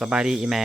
สบายดีอีแม่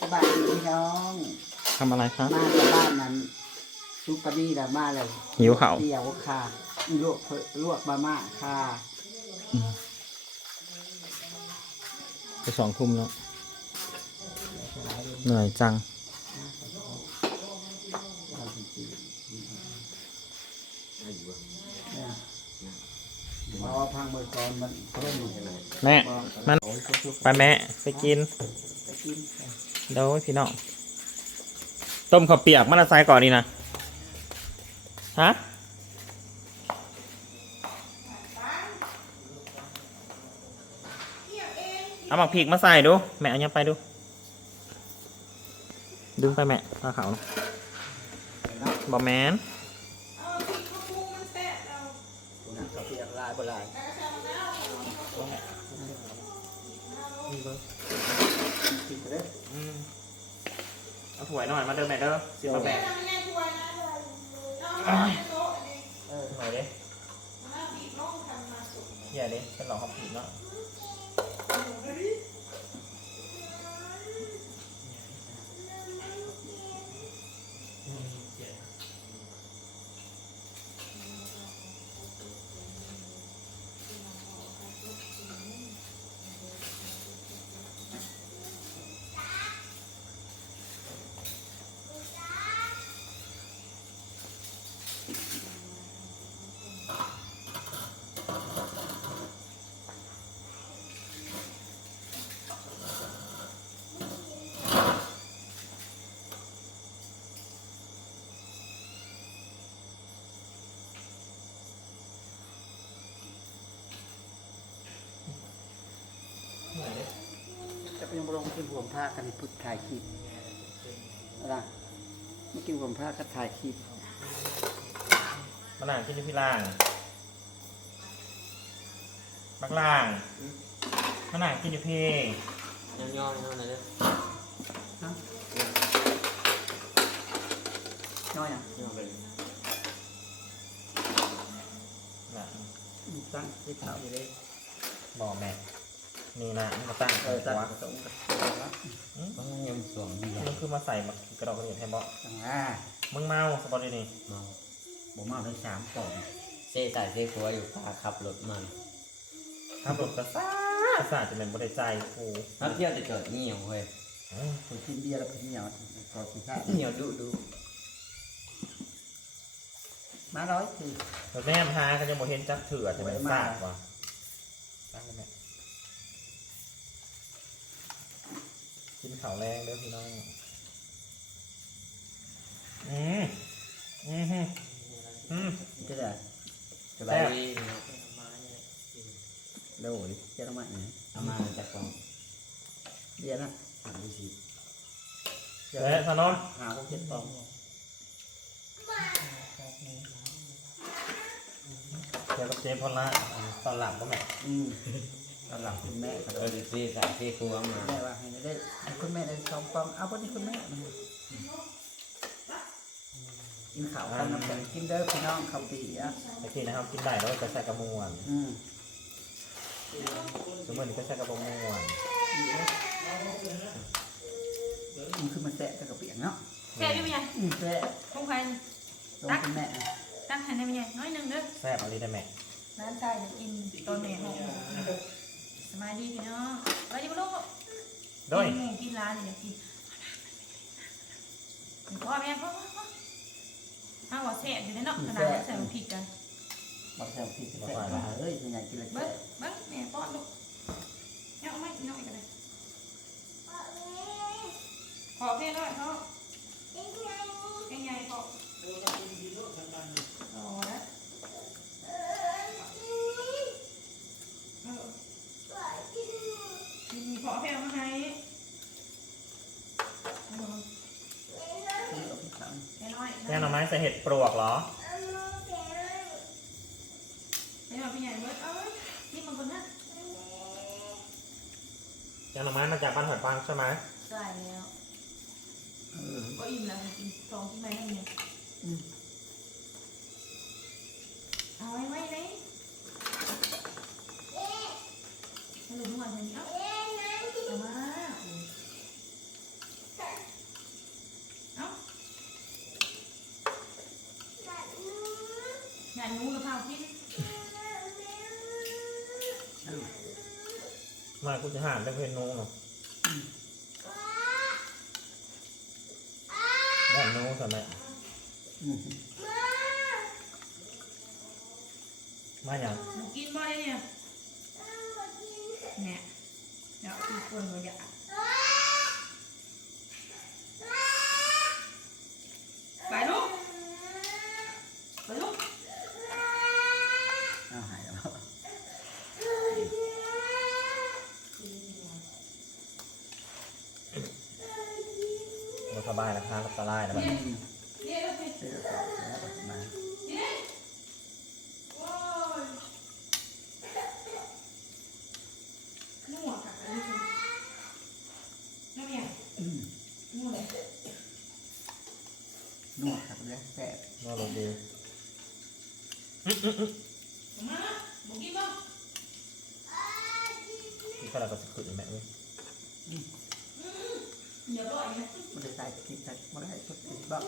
สบายดีพี่น้องทำอะไรครับ มาจากบ้านนั้นซุปปาดีแล้วมาแล้วหิวข้าวเตี๋ยวค่ะลวกลวกบะม่าค่ะไปสองทุ่มแล้วเหนื่อยจังเนี่ยเพราะว่าพังเบอร์กอนมันเพิ่มอยู่ แม่มันไปแม่ไปกินเดี๋ยวพี่น้องต้มข้าวเปียกมันละไซก่อนดีนะฮะเอาหมักพริกมาใส่ดู แม่เอายังไปดู ดึงไปแม่ปลาขาวนะบอแมนกาแฟลาย บลายอืมเอาถ้วยหน่อยมาเดินแม่เด้อเสียวแม่หน่อยดิเฮียดิเป็นหลอกขับผิดเนาะ จะเป็นลงกินหัวผ้ากันพุทธถ่ายคลิปอะไรไม่กินหัวผ้าก็ถ่ายคลิปมาหนังกินอยู่พี่ล่างบักล่างมาหนังกินอยู่พี่ย่อย่อๆนั่นเลยเด้อน้อยอะย่อไปเลยน่ะมีตั้งที่เท้าอยู่เลยบอกแม่ นี่นะมันก็ตั้งเอเอออตั้งวะกระตงกระตงต้องยำสวงดีมันคือมาใส่มากระดอกกระเดียดให้บอกตั้งอ่ามึงเมาสปอร์ตนี่เมาผมเอาได้สามกล่องเซ่ใส่เซ่ครัวอยู่พาขับรถมันถ้าปลุกกระซ่าซ่าจะเป็นบริใจกูนักเที่ยวจะเกิดเหนียวเว้ยเอ้ยคนกินเบียร์แล้วก็เหนียวก็กินข้าวเหนียวดุดุมาร้อยสี่รถแม่พาก็จะโมเห็นจักเถื่อจะเป็นซากว่ะตั้งกันแม่ นข้าวแรงเด้อพี่น้อง อืมอืมฮึอืมก็ได้สบายดีโดยเจะต้องมาเนี่ยเอามาจากกล่องเบียร์นะสามสิบเดี๋ยวสนอนหาพวกเจ็ดกล่องเดี๋ยวกับเจพอละตอนหลังก็แม่อืม ตอนหลังคุณแม่ก็เอโดอนเซ่ใส่เซ่ครัวมาแม่ว่าให้ได้ให้คุณแม่ได้สองกล่องเอาพอดีคุณแม่กินข้าวกันน้ำแข็งกินเด้อพี่น้องข้าวปีอะไอ้ที่นะครับกินได้แล้วจะใส่กระมวลอืมสมมตินี่ก็ใส่กระมวลมันคือมันแสะแต่กระเปียกเนาะแซ่บอยู่ไหมยังอืมแสะคงใครตรงคุณแม่ตั้งหันได้ไหมยังน้อยหนึ่งเด้อแซ่บเอะไรได้แม่ร้านชายจะกินตอนแม่หก สบายดีพี่น้องสบายดีมาลูกด้วยกินหมูกินร้านเนี่ยอยากกินพ่อแม่พ่อพ่อพ่อถ้าว่าแซ่บอยู่ในเนาะขนาดใส่พริกกันบอกแซวพี่แสะมาเฮ้ยยังไงกินอะไรเบิ้แสะงเบิ้งแม่ป้อนลูกเนี่ยเอาไหมน้อยกันเลยขอเพ่น้อยเขายังไงขออ๋อนะมีขอเพ่มาให้ ซื้อเอาพี่ขัง แค่น้อย แม่หน่อ ไม้ใส่เห็ดปลวกเหรอไม่ว่าพี่ใหญ่เบิร์ดเอ้ยนี่มันคนนั้นแกงหน่อไม้มาจากบ้านหอยฟางใช่ไหมใช่แล้วก็อิ่มแล้วกินสองที่ไม่ได้เนี่ย อืม เอาไว้ไว้ไหน เดี๋ยวนี้เอาเอามาเอาหยาดหนูกับเผากิน มากูจะหานได้เพนโน่เนาะได้โน่สมัยอืมมาอย่างหนูกินบ่ได้เนี่ยเนี่ยเดี๋ยวทุกคนหนูอยากไปลูกไปลูก เอาหายแล้ว มาส บายนะครับกับตะไลนะบัดอืนี้มเดี๋ยวลูกเดี๋ยวก่อนแล้วมาเดี๋ยวโอ้ยนัวค่ะอันนี้คือน้ำเนี่ยอืมนัวเลยนวดครับเลยแซ่บน่ารักดีมาบอกกินบ้างที่ข้าราชการขึ้นแม่เว้ย เดี๋ยวบ่อยนะ ไม่ได้ใส่พริกใส่ไม่ได้ใส่พริกบ้าง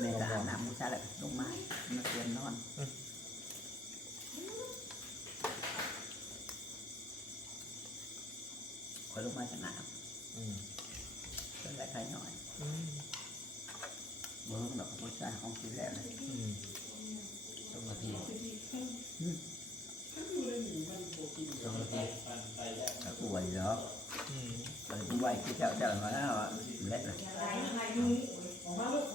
แม่ก็หาน้ำมุชาแล้วก็ลงมามาเตรียมนอนคอยลงมาจากน้อืมำเป็นไรใครหน่อยเบิ้งดอกมุชาของกินแล้วนะต้องนาทีอืมต้องนาที ก็อวยเนาะ อืม มันไหวที่เจ้าเจ้ามาแล้วอะเล็ดเลยอะไรอะไรดูออ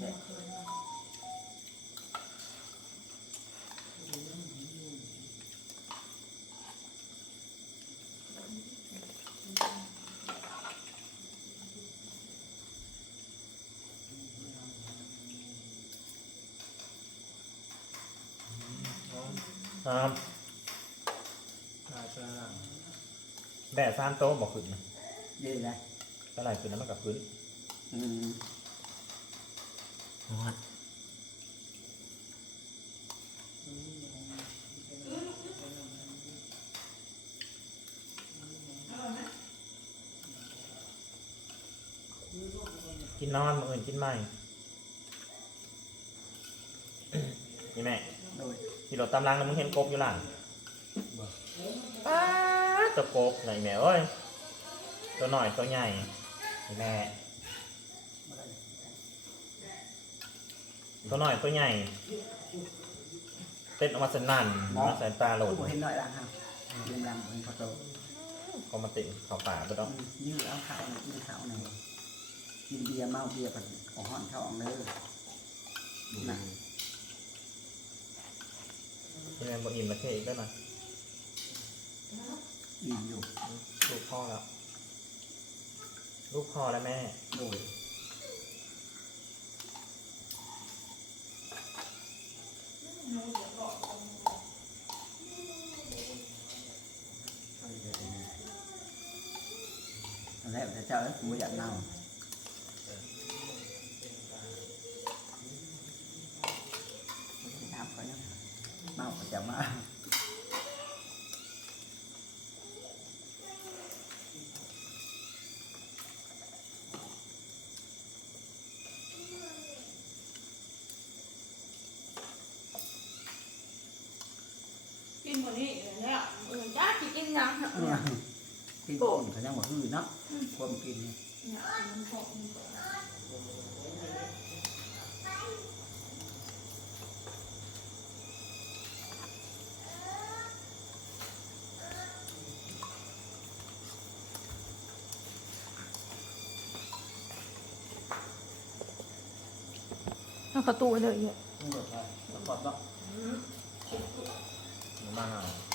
ดีแซ่บครับแบะซานโต๊ะบอกขึ้นนะดีเลยเท่าไหร่ขึ้นนั้นมันกับขึ้น อืม นอนกินนอนมืออื่นกินใหม่นี่แม่โดยขี่รถตามรางแล้วมึงเห็นกบอยู่หลังบ่ป้าดตัวกบไหนแม่เอ้ย ตัวหน่อยตัวใหญ่นี่แม่ บ่ได้ ตัวหน่อยตัวใหญ่ เต้นออกมาสนั่นมาใส่ตาโหลดผู้เห็นหน่อยละครับยืมรังเห็นพอโตก็มาติ่งเข้าป่าไปต้องยืดเอาข้าวกินข้าวหน่อยกินเบียร์เมาเบียร์กันของห้อนท้องเลยนะพี่แม่บอกอิ่มแล้วแค่อีกได้ไหมอิ่มอยู่ลูกพ่อแล้ว ลูกพ่อแล้วแม่โดย ตอนแรกพระเจ้าแล้วกูอยากเมาถามเขายังเมาก็จะมากินหมดนี่เลยเนี่ยเออจ้ากินกินยังเนี่ยกินก่อนเขายังบ่ฮือเนาะความกินนี่เนี่ยมันหอมเอาประตูเลยเนี่ยต้องรสชาติแล้วก่อนเนาะ มันมากอะ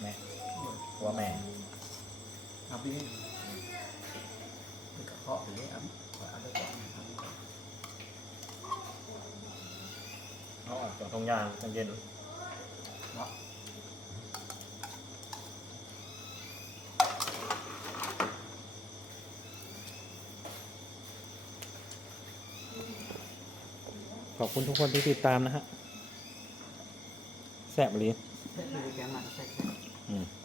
แม่ว่าแม่ เอาไปนี่ไปกระเพาะไปเลยอะเอาไปก่อนนะครับ เอาออกจากตรงยางตรงเย็นเนาะขอบคุณทุกคนที่ติดตามนะฮะ แซ่บเลยเสร็จเลยแกงมาใส่แกง